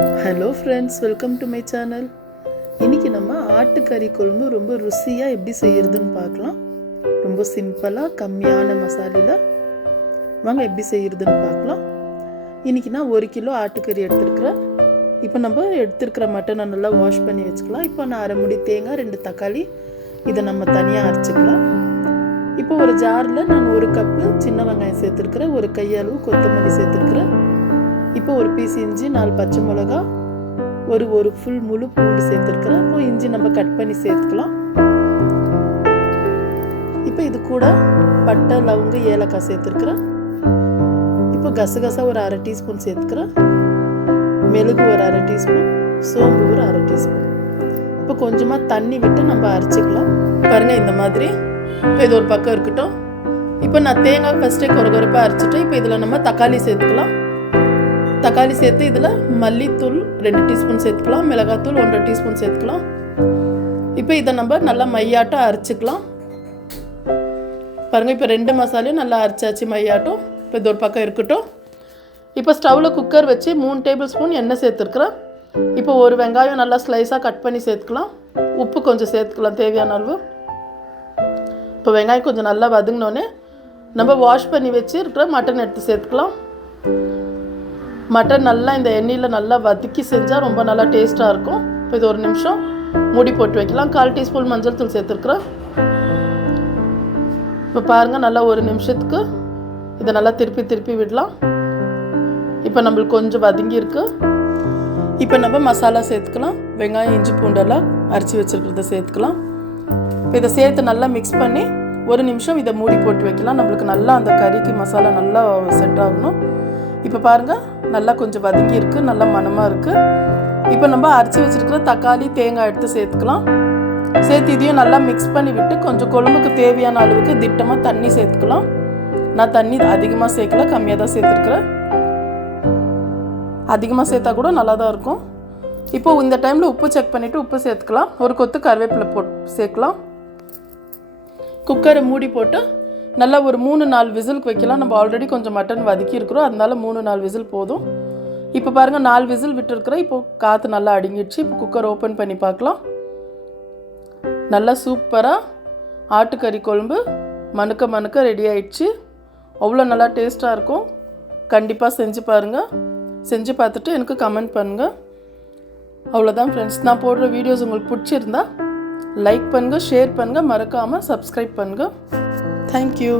Hello friends, welcome to my channel. இன்றைக்கி நம்ம ஆட்டுக்கறி குழம்பு ரொம்ப ருசியாக எப்படி செய்கிறதுன்னு பார்க்கலாம். ரொம்ப சிம்பிளாக கம்மியான மசாலையில் வாங்க எப்படி செய்கிறதுன்னு பார்க்கலாம். இன்றைக்கி நான் 1 கிலோ ஆட்டுக்கறி எடுத்துருக்குறேன். இப்போ நம்ம எடுத்துருக்கிற மட்டனை நல்லா வாஷ் பண்ணி வச்சுக்கலாம். இப்போ நான் 1/2 மூடி தேங்காய், 2 தக்காளி இதை நம்ம தனியாக அரைச்சிக்கலாம். இப்போ ஒரு ஜாரில் நான் 1 கப்பு சின்ன வெங்காயம் சேர்த்துருக்குறேன், 1 கையளவு கொத்தமல்லி சேர்த்துருக்குறேன். இப்போ 1 பீஸ் இஞ்சி, 4 பச்சை மிளகா, ஒரு ஃபுல் முழு பூண்டு சேர்த்துருக்குறேன். இப்போ இஞ்சி நம்ம கட் பண்ணி சேர்த்துக்கலாம். இப்போ இது கூட பட்டை, லவங்க, ஏலக்காய் சேர்த்துருக்குறேன். இப்போ கசகசா ஒரு 1/2 டீஸ்பூன் சேர்த்துக்கிறேன். மிளகு ஒரு 1/2 டீஸ்பூன், சோம்பு ஒரு 1/2 டீஸ்பூன். இப்போ கொஞ்சமாக தண்ணி விட்டு நம்ம அரைச்சிக்கலாம். பாருங்கள் இந்த மாதிரி. இப்போ இது ஒரு பக்கம் இருக்கட்டும். இப்போ நான் தேங்காய் ஃபஸ்ட்டே கொரகொரப்பாக அரைச்சிட்டு இப்போ இதில் நம்ம தக்காளி சேர்த்துக்கலாம். தக்காளி சேர்த்து இதில் மல்லித்தூள் 2 டீஸ்பூன் சேர்த்துக்கலாம், மிளகாத்தூள் 1/2 டீஸ்பூன் சேர்த்துக்கலாம். இப்போ இதை நம்ம நல்லா மையாட்டம் அரைச்சிக்கலாம். பாருங்கள், இப்போ 2 மசாலையும் நல்லா அரைச்சாச்சு மையாட்டம். இப்போ இது ஒரு பக்கம் இருக்கட்டும். இப்போ ஸ்டவ்வில் குக்கர் வச்சு 3 டேபிள் ஸ்பூன் எண்ணெய் சேர்த்துருக்குறேன். இப்போ ஒரு வெங்காயம் நல்லா ஸ்லைஸாக கட் பண்ணி சேர்த்துக்கலாம். உப்பு கொஞ்சம் சேர்த்துக்கலாம் தேவையான அளவு. இப்போ வெங்காயம் கொஞ்சம் நல்லா வதங்கினோன்னே நம்ம வாஷ் பண்ணி வச்சு இருக்கிற மட்டன் எடுத்து சேர்த்துக்கலாம். மட்டன் நல்லா இந்த எண்ணெயில் நல்லா வதக்கி செஞ்சால் ரொம்ப நல்லா டேஸ்ட்டாக இருக்கும். இப்போ இது 1 நிமிஷம் மூடி போட்டு வைக்கலாம். 1/4 டீஸ்பூன் மஞ்சள் தூள் சேர்த்துருக்குறேன். இப்போ பாருங்கள், நல்லா 1 நிமிஷத்துக்கு இதை நல்லா திருப்பி விடலாம். இப்போ நம்மளுக்கு கொஞ்சம் வதங்கி இருக்கு. இப்போ நம்ம மசாலா சேர்த்துக்கலாம். வெங்காயம், இஞ்சி, பூண்டெல்லாம் அரைச்சி வச்சுருக்கிறத சேர்த்துக்கலாம். இப்போ இதை சேர்த்து நல்லா மிக்ஸ் பண்ணி 1 நிமிஷம் இதை மூடி போட்டு வைக்கலாம். நம்மளுக்கு நல்லா அந்த கறிக்கு மசாலா நல்லா செட் ஆகணும். இப்போ பாருங்கள், நல்லா கொஞ்சம் வதங்கி இருக்குது, நல்லா மணமாக இருக்குது. இப்போ நம்ம அரைச்சி வச்சுருக்கிற தக்காளி, தேங்காய் எடுத்து சேர்த்துக்கலாம். சேர்த்து இதையும் நல்லா மிக்ஸ் பண்ணி விட்டு கொஞ்சம் குழம்புக்கு தேவையான அளவுக்கு திட்டமாக தண்ணி சேர்த்துக்கலாம். நான் தண்ணி அதிகமாக சேர்க்கல, கம்மியாக தான் சேர்த்துருக்குறேன். அதிகமாக சேர்த்தா கூட நல்லா தான் இருக்கும். இப்போது இந்த டைமில் உப்பு செக் பண்ணிவிட்டு உப்பு சேர்த்துக்கலாம். ஒரு கொத்து கருவேப்பிலை போட்டு சேர்க்கலாம். குக்கரை மூடி போட்டு நல்லா ஒரு 3-4 விசிலுக்கு வைக்கலாம். நம்ம ஆல்ரெடி கொஞ்சம் மட்டன் வதக்கி இருக்கிறோம், அதனால 3-4 விசில் போதும். இப்போ பாருங்கள், 4 விசில் விட்டுருக்குறேன். இப்போது காற்று நல்லா அடங்கிடுச்சு. இப்போ குக்கர் ஓப்பன் பண்ணி பார்க்கலாம். நல்லா சூப்பராக ஆட்டுக்கறி குழம்பு மணக்க ரெடி ஆயிடுச்சு. அவ்வளோ நல்லா டேஸ்ட்டாக இருக்கும். கண்டிப்பாக செஞ்சு பாருங்கள். செஞ்சு பார்த்துட்டு எனக்கு கமெண்ட் பண்ணுங்கள். அவ்வளோதான் ஃப்ரெண்ட்ஸ். நான் போடுற வீடியோஸ் உங்களுக்கு பிடிச்சிருந்தா லைக் பண்ணுங்கள், ஷேர் பண்ணுங்கள், மறக்காமல் சப்ஸ்கிரைப் பண்ணுங்கள். Thank you.